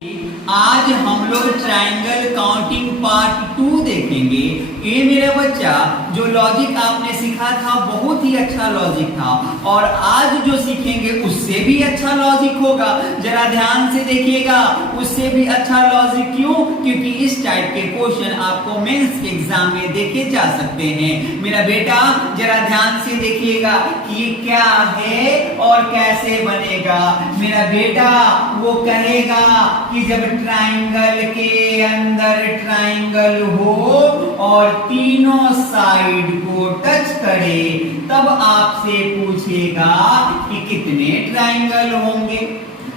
आज हम लोग ट्रायंगल काउंटिंग पार्ट 2 देखेंगे। ये मेरा बच्चा जो लॉजिक आपने सीखा था बहुत ही अच्छा लॉजिक था और आज जो सीखेंगे उससे भी अच्छा लॉजिक होगा। जरा ध्यान से देखिएगा, उससे भी अच्छा लॉजिक। क्यों? क्योंकि इस टाइप के क्वेश्चन आपको मेंस के एग्जाम में देखे जा सकते हैं। मेरा बेटा जरा ध्यान से देखिएगा कि ये क्या है और कैसे बनेगा। मेरा बेटा वो कहेगा कि जब ट्रायंगल के अंदर ट्रायंगल हो और तीनों साइड को टच करे तब आपसे पूछेगा कि कितने ट्रायंगल होंगे।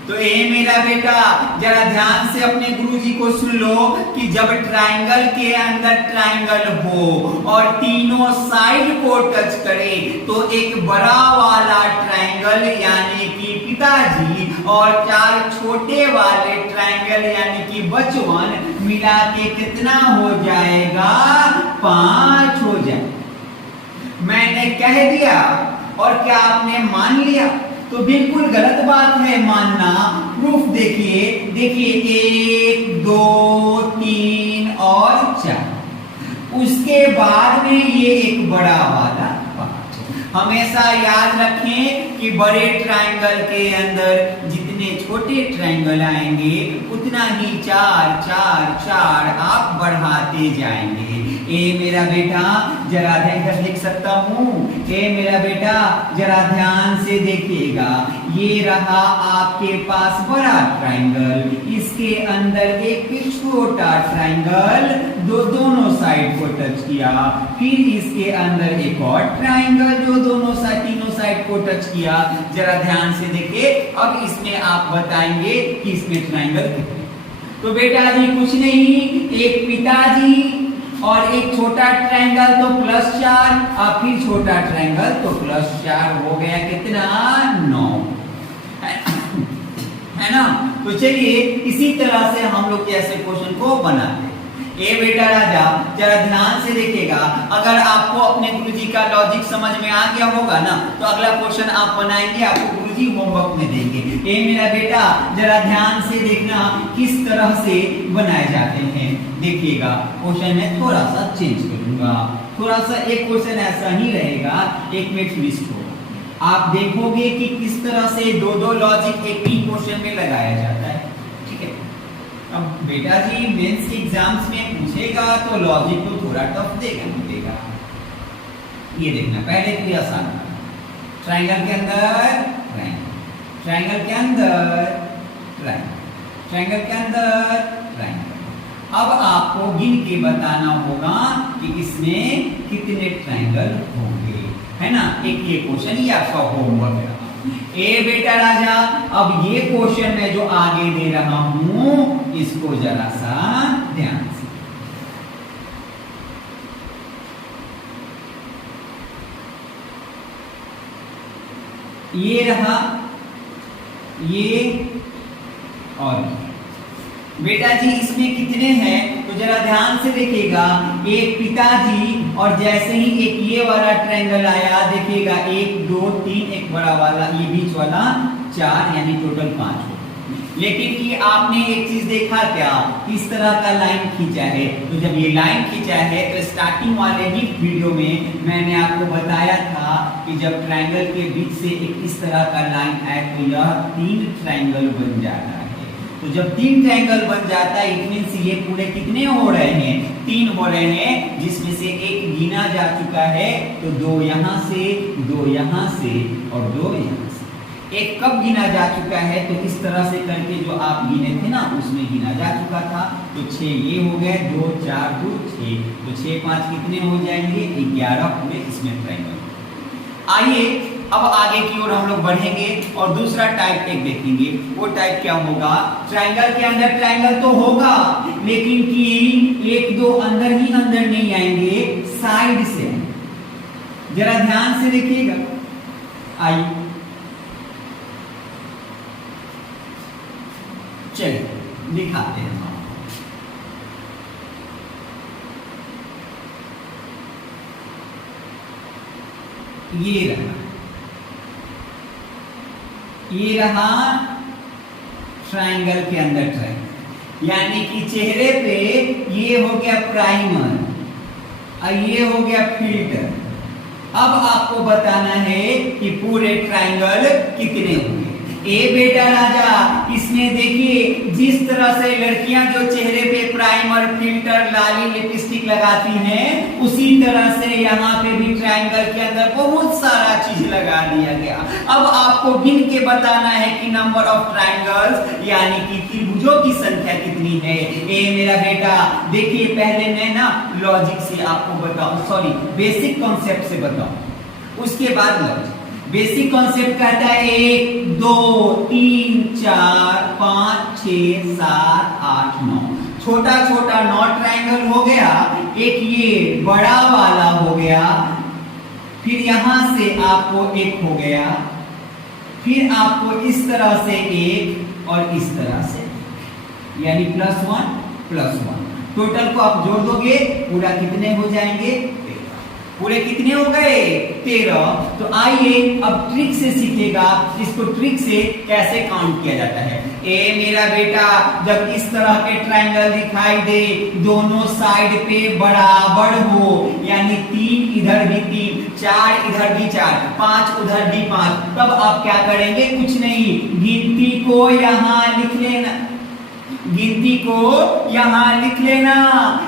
तो ये मेरा बेटा जरा ध्यान से अपने गुरुजी को सुन लो कि जब ट्रायंगल के अंदर ट्रायंगल हो और तीनों साइड को टच करे तो एक बड़ा वाला ट्रायंगल यानी कि पिताजी और 4 छोटे वाले ट्रायंगल यानी कि बचवन मिला के कितना हो जाएगा? 5 हो जाए। मैंने कह दिया और क्या आपने मान लिया? तो बिल्कुल गलत बात है मानना। प्रूफ देखिए, देखिए 1 2 3 और 4, उसके बाद में ये एक बड़ा वाला 5। हमेशा याद रखें कि बड़े ट्रायंगल के अंदर जितने छोटे ट्रायंगल आएंगे उतना ही 4 4 4 आप बढ़ाते जाएंगे। ए मेरा बेटा जरा ध्यान लिख सकता हूँ। ए मेरा बेटा जरा ध्यान से देखिएगा, ये रहा आपके पास बड़ा ट्रायंगल, इसके अंदर एक छोटा ट्रायंगल दोनों साइड को टच किया, फिर इसके अंदर एक और ट्रायंगल जो तीनों साइड को टच किया। जरा ध्यान से देखिए, अब इसमें आप बताएंगे कि इसमें ट्रायंगल कितने। तो बेटा जी कुछ नहीं, एक पिताजी और एक छोटा ट्रायंगल तो +4 और फिर छोटा ट्रायंगल तो +4 हो गया। कितना? 9 है ना। तो चलिए इसी तरह से हम लोग ऐसे क्वेश्चन को बनाते हैं। ए बेटा राजा जरा ध्यान से देखिएगा, अगर आपको अपने गुरुजी का लॉजिक समझ में आ गया होगा ना तो अगला क्वेश्चन आप बनाएंगे, आपको गुरुजी होमवर्क में देंगे। ए मेरा बेटा जरा ध्यान से देखना किस तरह से बनाए जाते हैं। देखिएगा क्वेश्चन में थोड़ा सा चेंज करूंगा, थोड़ा सा एक क्वेश्चन ऐसा ही रहेगा, एक में ट्विस्ट होगा। आप देखोगे कि किस तरह से दो लॉजिक एक ही क्वेश्चन में लगाया जाता है। ठीक है, अब बेटा जी मेंस के एग्जाम्स में पूछेगा तो लॉजिक तो थोड़ा टफ देगा। ये देखना, पहले तो आसान था। ट्रायंगल के अंदर ट्रायंगल, ट्रायंगल के अंदर ट्रायंगल, ट्रायंगल के अंदर ट्रायंगल। अब आपको गिन के बताना होगा कि इसमें कितने ट्रायंगल होंगे, है ना। एक ये क्वेश्चन ही आपका होमवर्क है। ए बेटा राजा अब ये क्वेश्चन मैं जो आगे दे रहा हूं इसको जरा सा ध्यान से। ये रहा, ये और बेटा जी इसमें कितने हैं? तो जरा ध्यान से देखिएगा, एक पिताजी और जैसे ही एक ये वाला ट्रायंगल आया देखिएगा 1 2 3, एक बड़ा वाला ये बीच वाला 4 यानी टोटल 5 हो। लेकिन ये आपने एक चीज देखा क्या, इस तरह का लाइन खींचा है। तो जब ये लाइन खींचा है तो स्टार्टिंग वाले ही वीडियो में मैंने आपको बताया था कि जब ट्रायंगल के बीच से एक इस तरह का लाइन आए तो यह 3 ट्रायंगल बन जाता है। तो जब 3 ट्रायंगल बन जाता है इट मींस ये पूरे कितने हो रहे हैं? 3 हो रहे हैं, जिसमें से एक गिना जा चुका है। तो 2 यहाँ से, 2 यहाँ से और 2 यहाँ से। एक कब गिना जा चुका है? तो इस तरह से करके जो आप गिने थे ना उसमें गिना जा चुका था। तो 6 ये हो गए, 2 4 2 6, तो 6 5 कितने हो जाएंगे? 11 पूरे इसमें ट्रायंगल। आइए अब आगे की ओर हम लोग बढ़ेंगे और दूसरा टाइप एक देखेंगे। वो टाइप क्या होगा? ट्रायंगल के अंदर ट्रायंगल तो होगा लेकिन कि 1 2 अंदर ही अंदर नहीं आएंगे, साइड से। जरा ध्यान से देखिएगा, आइए चलिए दिखाते हैं हम। ये रहा ट्रायंगल के अंदर ट्रायंगल, यानी कि चेहरे पे ये हो गया प्राइमर और ये हो गया फिल्टर। अब आपको बताना है कि पूरे ट्रायंगल कितने हुए। ए बेटा राजा, इसमें देखिए जिस तरह से लड़कियां जो चेहरे पे प्राइमर, फिल्टर, लाली, लिपस्टिक लगाती हैं, उसी तरह से यहाँ पे भी ट्रायंगल के अंदर बहुत सारा चीज लगा दिया गया। अब आपको गिन के बताना है कि नंबर ऑफ ट्रायंगल्स यानी कि त्रिभुजों की संख्या कितनी है। ए मेरा बेटा देखिए, पहले मैं ना लॉजिक से आपको बताऊं, सॉरी बेसिक कॉन्सेप्ट से बताऊं, उसके बाद लॉजिक। बेसिक कॉन्सेप्ट कहता है 1 2 3 4 5 6 7 8 9। छोटा छोटा 9 ट्रायंगल हो गया। एक ये बड़ा वाला हो गया, फिर यहां से आपको एक हो गया, फिर आपको इस तरह से एक और इस तरह से, यानी +1 +1। टोटल को आप जोड़ दोगे पूरा कितने हो जाएंगे? पूरे कितने हो गए? 13। तो आइए अब ट्रिक से सीखेगा इसको, ट्रिक से कैसे काउंट किया जाता है। ए मेरा बेटा, जब इस तरह के ट्रायंगल दिखाई दे, दोनों साइड पे बराबर हो, यानी 3 इधर भी 3, 4 इधर भी 4, 5 उधर भी 5, तब आप क्या करेंगे? कुछ नहीं, गिनती को यहां लिख लेना, गिनती को यहां लिख लेना,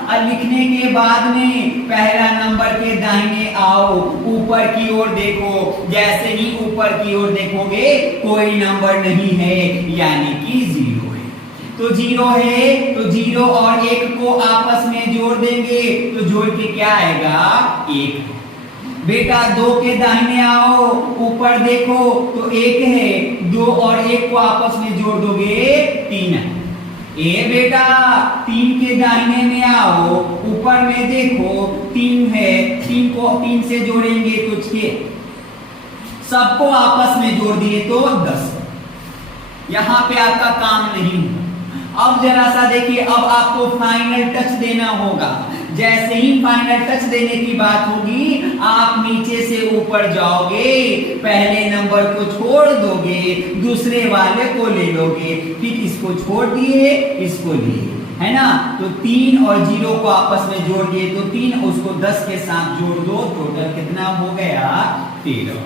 और लिखने के बाद में पहला नंबर के दाहिने आओ, ऊपर की ओर देखो, जैसे ही ऊपर की ओर देखोगे कोई नंबर नहीं है, यानी कि 0 है। तो 0 है तो 0 और 1 को आपस में जोड़ देंगे, तो जोड़ के क्या आएगा? 1। बेटा 2 के दाहिने आओ, ऊपर देखो तो 1 है, 2 और 1 को आपस में जोड़ दोगे 3 है। ए बेटा 3 के दाहिने में आओ, ऊपर में देखो 3 है, 3 को 3 से जोड़ेंगे तो 6, सबको आपस में जोड़ दिए तो 10। यहां पे आपका काम नहीं हुआ। अब जरा सा देखिए, अब आपको फाइनल टच देना होगा। जैसे ही फाइनल टच देने की बात होगी, आप नीचे से ऊपर जाओगे, पहले नंबर को छोड़ दोगे, दूसरे वाले को ले लोगे, फिर इसको छोड़ दिए, इसको लिए, है ना? तो 3 और 0 को आपस में जोड़ दिए तो 3, उसको 10 के साथ जोड़ दो, टोटल कितना हो गया? 13।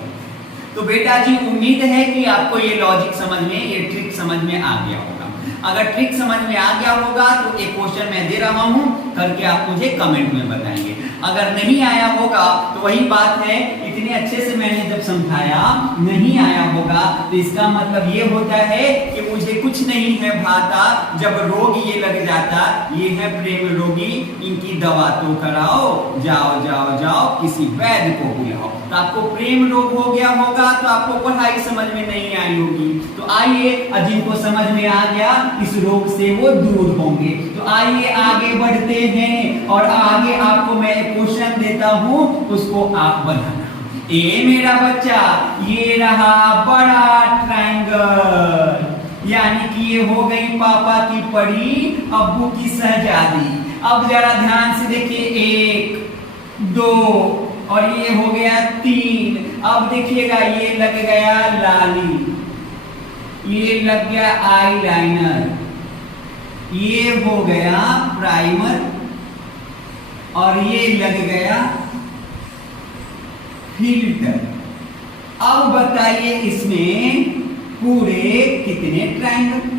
तो बेटा जी उम्मीद है कि आपको ये लॉजिक समझ में, ये ट्रिक समझ में आ गया होगा। अगर ट्रिक समझ में आ गया होगा तो एक क्वेश्चन मैं दे रहा हूं, करके आप मुझे कमेंट में बताएंगे। अगर नहीं आया होगा तो वही बात है, इतने अच्छे से मैंने जब समझाया, नहीं आया होगा तो इसका मतलब ये होता है कि मुझे कुछ नहीं है भाता, जब रोग ये लग जाता, ये है प्रेम रोगी, इनकी दवा तो कराओ, जाओ जाओ जाओ किसी वैद्य को बुलाओ। तो आपको प्रेम रोग हो गया होगा तो आपको पढ़ाई समझ में नहीं आई होगी। तो आइए, जिनको समझ में आ गया इस रोग से वो दूर होंगे। तो आइए आगे बढ़ते हैं, और आगे आपको मैं एक क्वेश्चन देता हूं, उसको आप बनाना। ए मेरा बच्चा, ये रहा बड़ा ट्रायंगल, यानी कि ये हो गई पापा की परी, अब्बू की शहजादी। अब जरा ध्यान से देखिए, 1 2 और ये हो गया 3। अब देखिएगा, ये लग गया लाली, ये लग गया आईलाइनर, ये हो गया प्राइमर, और ये लग गया फिल्टर। अब बताइए इसमें पूरे कितने ट्रायंगल?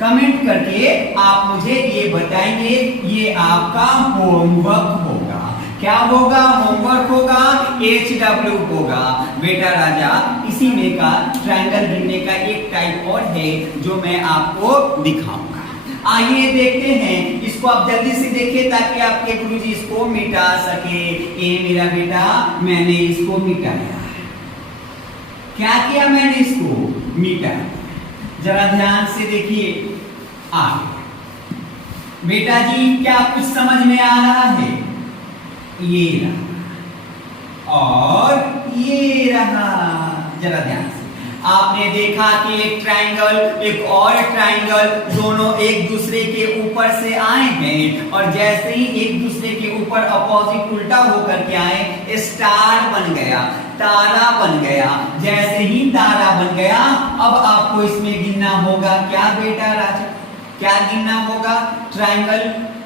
कमेंट करके आप मुझे ये बताएंगे। ये आपका होमवर्क होगा। क्या होगा? होमवर्क होगा, HW होगा। बेटा राजा, इसी में का ट्रायंगल गिनने का एक टाइप और है जो मैं आपको दिखाऊंगा। आइए देखते हैं, इसको आप जल्दी से देखिए ताकि आपके गुरुजी इसको मिटा सके। ए मेरा बेटा, मैंने इसको मिटाया। क्या किया मैंने? इसको मिटाया। जरा ध्यान से देखिए आगे। बेटा जी क्या कुछ समझ में आ रहा है? ये रहा और ये रहा। जरा ध्यान से, आपने देखा कि एक ट्रायंगल, एक और ट्रायंगल, दोनों एक दूसरे के ऊपर से आए हैं, और जैसे ही एक दूसरे के ऊपर अपोजिट उल्टा होकर के आए, स्टार बन गया, तारा बन गया। जैसे ही तारा बन गया, अब आपको इसमें गिनना होगा क्या बेटा राजा? क्या गिनना होगा? ट्राइंगल,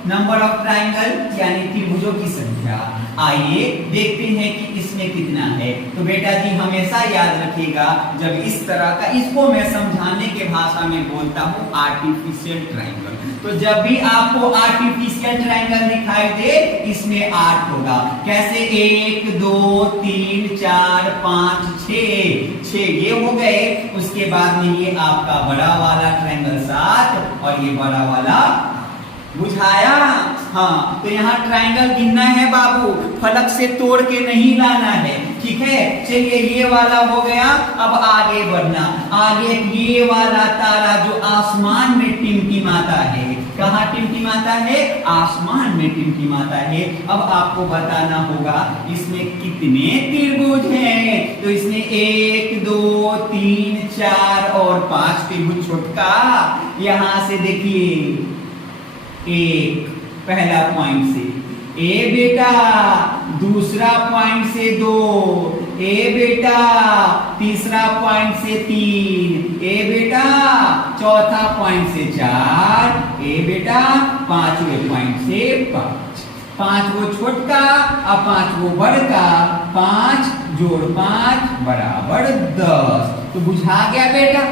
नंबर ऑफ ट्राइंगल यानी त्रिभुजों की संख्या। आइए देखते हैं कि इसमें कितना है। तो बेटा जी हमेशा याद रखिएगा, जब इस तरह का, इसको मैं समझाने के भाषा में बोलता हूँ आर्टिफिशियल ट्राइंगल। तो जब भी आपको आर्टिफिशियल ट्राइंगल दिखाई दे, इसमें 8 होगा। कैसे? 1 2 3 4 5 6 ये हो गए। उसके बाद में ये आपका बड़ा वाला ट्राइंगल 7 और ये बड़ा वाला, बुझाया? हाँ, तो यहाँ ट्राइंगल गिनना है बाबू, फलक से तोड़ के नहीं लाना है, ठीक है? चलिए ये वाला हो गया। अब आगे बढ़ना, आगे ये वाला तारा जो आसमान में टिमटिमाता है, कहाँ टिमटिमाता है? आसमान में टिमटिमाता है। अब आपको बताना होगा इसमें कितने त्रिभुज हैं। तो इसमें 1 2 3 4 और 5 त्रिभुज छोटका। यहां से देखिए, एक पहला पॉइंट से ए बेटा, दूसरा पॉइंट से 2 ए बेटा, तीसरा पॉइंट से 3 ए बेटा, चौथा पॉइंट से 4 ए बेटा, पांचवें पॉइंट से 5। 5 वो छोटका और 5 वो बड़का। 5 जोड़ 5 बराबर 10। तो बुझा गया बेटा?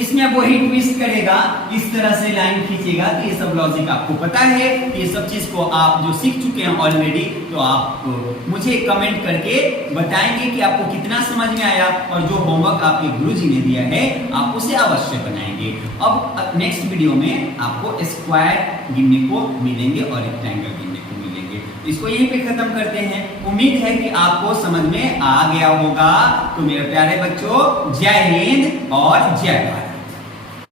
इसमें वही ट्विस्ट करेगा, इस तरह से लाइन खींचेगा। तो ये सब लॉजिक आपको पता है, ये सब चीज को आप जो सीख चुके हैं ऑलरेडी, तो आप मुझे कमेंट करके बताएंगे कि आपको कितना समझ में आया, और जो होमवर्क आपके गुरुजी ने दिया है आप उसे अवश्य बनाएंगे। अब नेक्स्ट वीडियो में आपको स्क्वायर गिनने को मिलेंगे और रेक्टेंगल गिनने को मिलेंगे। इसको यहीं पे खत्म करते हैं। उम्मीद है कि आपको समझ में आ गया होगा। तो मेरे प्यारे बच्चों, जय हिंद और जय भारत।